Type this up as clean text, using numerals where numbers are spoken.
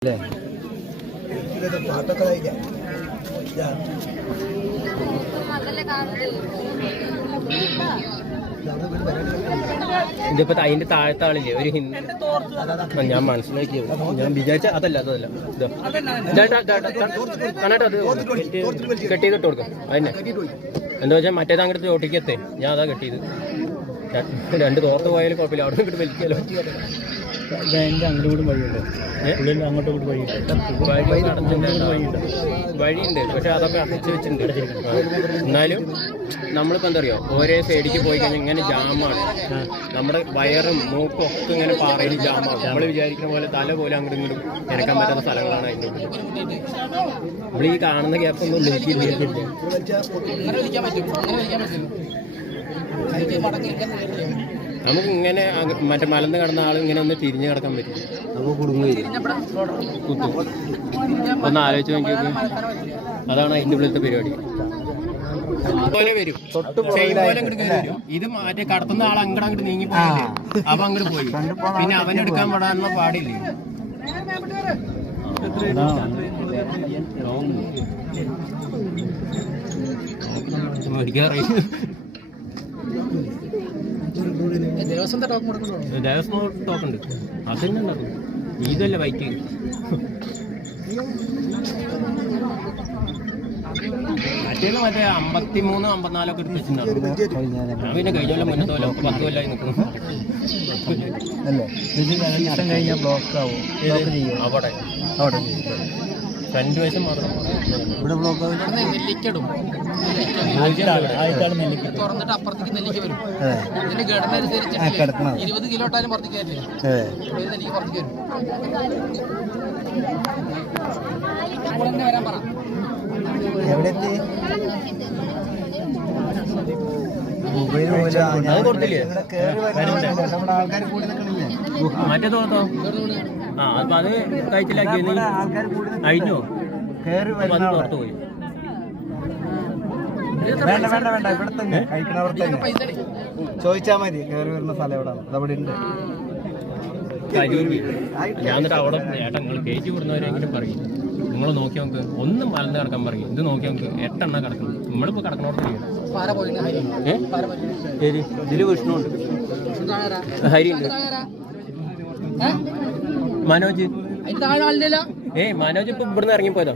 ഇതിപ്പോ അതിന്റെ താഴത്തെ ആളില്ലേ ഒരു ഹിന്ദി ഞാൻ മനസ്സിലാക്കിയത് ഞാൻ വിചാരിച്ച അതല്ല കണ്ണാട്ട് അത് കെട്ട് ചെയ്തിട്ട് കൊടുക്കാം അതിനെ എന്താ വെച്ചാൽ മറ്റേത് അങ്ങോട്ട് ചോട്ടിക്കത്തെ ഞാൻ അതാ കെട്ടിയത് രണ്ട് തോർത്ത് പോയാലും കുഴപ്പമില്ല അവിടെ ഇങ്ങോട്ട് വലിക്കാലോ എൻ്റെ അങ്ങോട്ടും വഴിയുണ്ടോ അങ്ങോട്ടും വഴിയുണ്ട് പക്ഷെ അതൊക്കെ അടച്ചു വെച്ചിട്ടുണ്ട് എന്നാലും നമ്മളിപ്പോൾ എന്താ പറയുക ഓരോ സൈഡിലേക്ക് പോയി കഴിഞ്ഞാൽ ഇങ്ങനെ ജാമാണ് നമ്മുടെ വയറും മൂക്കും ഒക്കെ ഇങ്ങനെ പാറയിൽ ജാമാണ് നമ്മൾ വിചാരിക്കുന്ന പോലെ തല പോലെ അങ്ങോട്ടും ഇങ്ങോട്ടും ഇറക്കാൻ പറ്റുന്ന സ്ഥലങ്ങളാണ് അതിൻ്റെ ഉള്ളിൽ നമ്മൾ ഈ കാണുന്ന ഗ്യാപ്പൊന്നും നമുക്ക് ഇങ്ങനെ മറ്റേ മലന്ന് കിടന്ന ആൾ ഇങ്ങനെ ഒന്ന് തിരിഞ്ഞു കിടക്കാൻ പറ്റും നമുക്ക് കുടുങ്ങുകയും കുത്തും ഒന്ന് ആലോചിച്ച് നോക്കിയൊക്കെ അതാണ് അതിൻ്റെ ഉള്ളിലത്തെ പരിപാടി പോലെ വരും ഇത് മാറ്റി കടത്തുന്ന ആൾ അങ്ങോട്ട് നീങ്ങി പോയില്ലേ അവ അങ്ങോട്ട് പോയി പിന്നെ അവനെടുക്കാൻ പെടാനുള്ള പാടില്ലേ മേടിക്കാറേ ദേവസ്വം ടോക്ക് ഉണ്ട് അത് തന്നെ ഉണ്ടാക്കും ഇതല്ലേ വൈറ്റ് മറ്റേത് മറ്റേ 53, 54 എടുത്ത് വെച്ചിട്ടുണ്ടാവും ഞാൻ പിന്നെ കഴിഞ്ഞ കൊല്ലം മുന്നത്തെ കൊല്ലം 10 കൊല്ലമായി നിൽക്കുന്നു അവിടെ ഫ്രണ്ട് വശം മാത്രം ഇവിടെ ബ്ലോക്ക് നെല്ലിക്കടും തുറന്നിട്ട് അപ്പുറത്തേക്ക് നെല്ലിക്ക വരും ഇതിന്റെ ഘടന അനുസരിച്ച് 20 കിലോട്ടാലും പുറത്തേക്ക് വരില്ല നെല്ലിക്ക പുറത്തേക്ക് വരും വരാൻ പറ മറ്റേ തോന്നോ ആ അപ്പൊ അത് കഴിച്ചില്ലാക്കി കഴിഞ്ഞോ വന്ന് പുറത്ത് പോയി ചോദിച്ചാ മതി കയറി വരുന്ന സ്ഥലം എവിടെ അതവിടെ ഉണ്ട് ഞാൻ എന്നിട്ട് അവിടെ ഏട്ടാ നിങ്ങൾ കയറ്റി വിടുന്നവരെങ്കിലും പറയും നിങ്ങൾ നോക്കി നമുക്ക് ഒന്നും മലന്ന് കിടക്കാൻ പറയും ഇത് നോക്കി നമുക്ക് 8 എണ്ണം കിടക്കണം നമ്മളിപ്പോ കിടക്കണോട്ട് ഇതില് വിഷ്ണു ഉണ്ട് ഹരി ഉണ്ട് മനോജ് മനോജ് ഇപ്പൊ ഇവിടുന്ന് ഇറങ്ങിപ്പോയതോ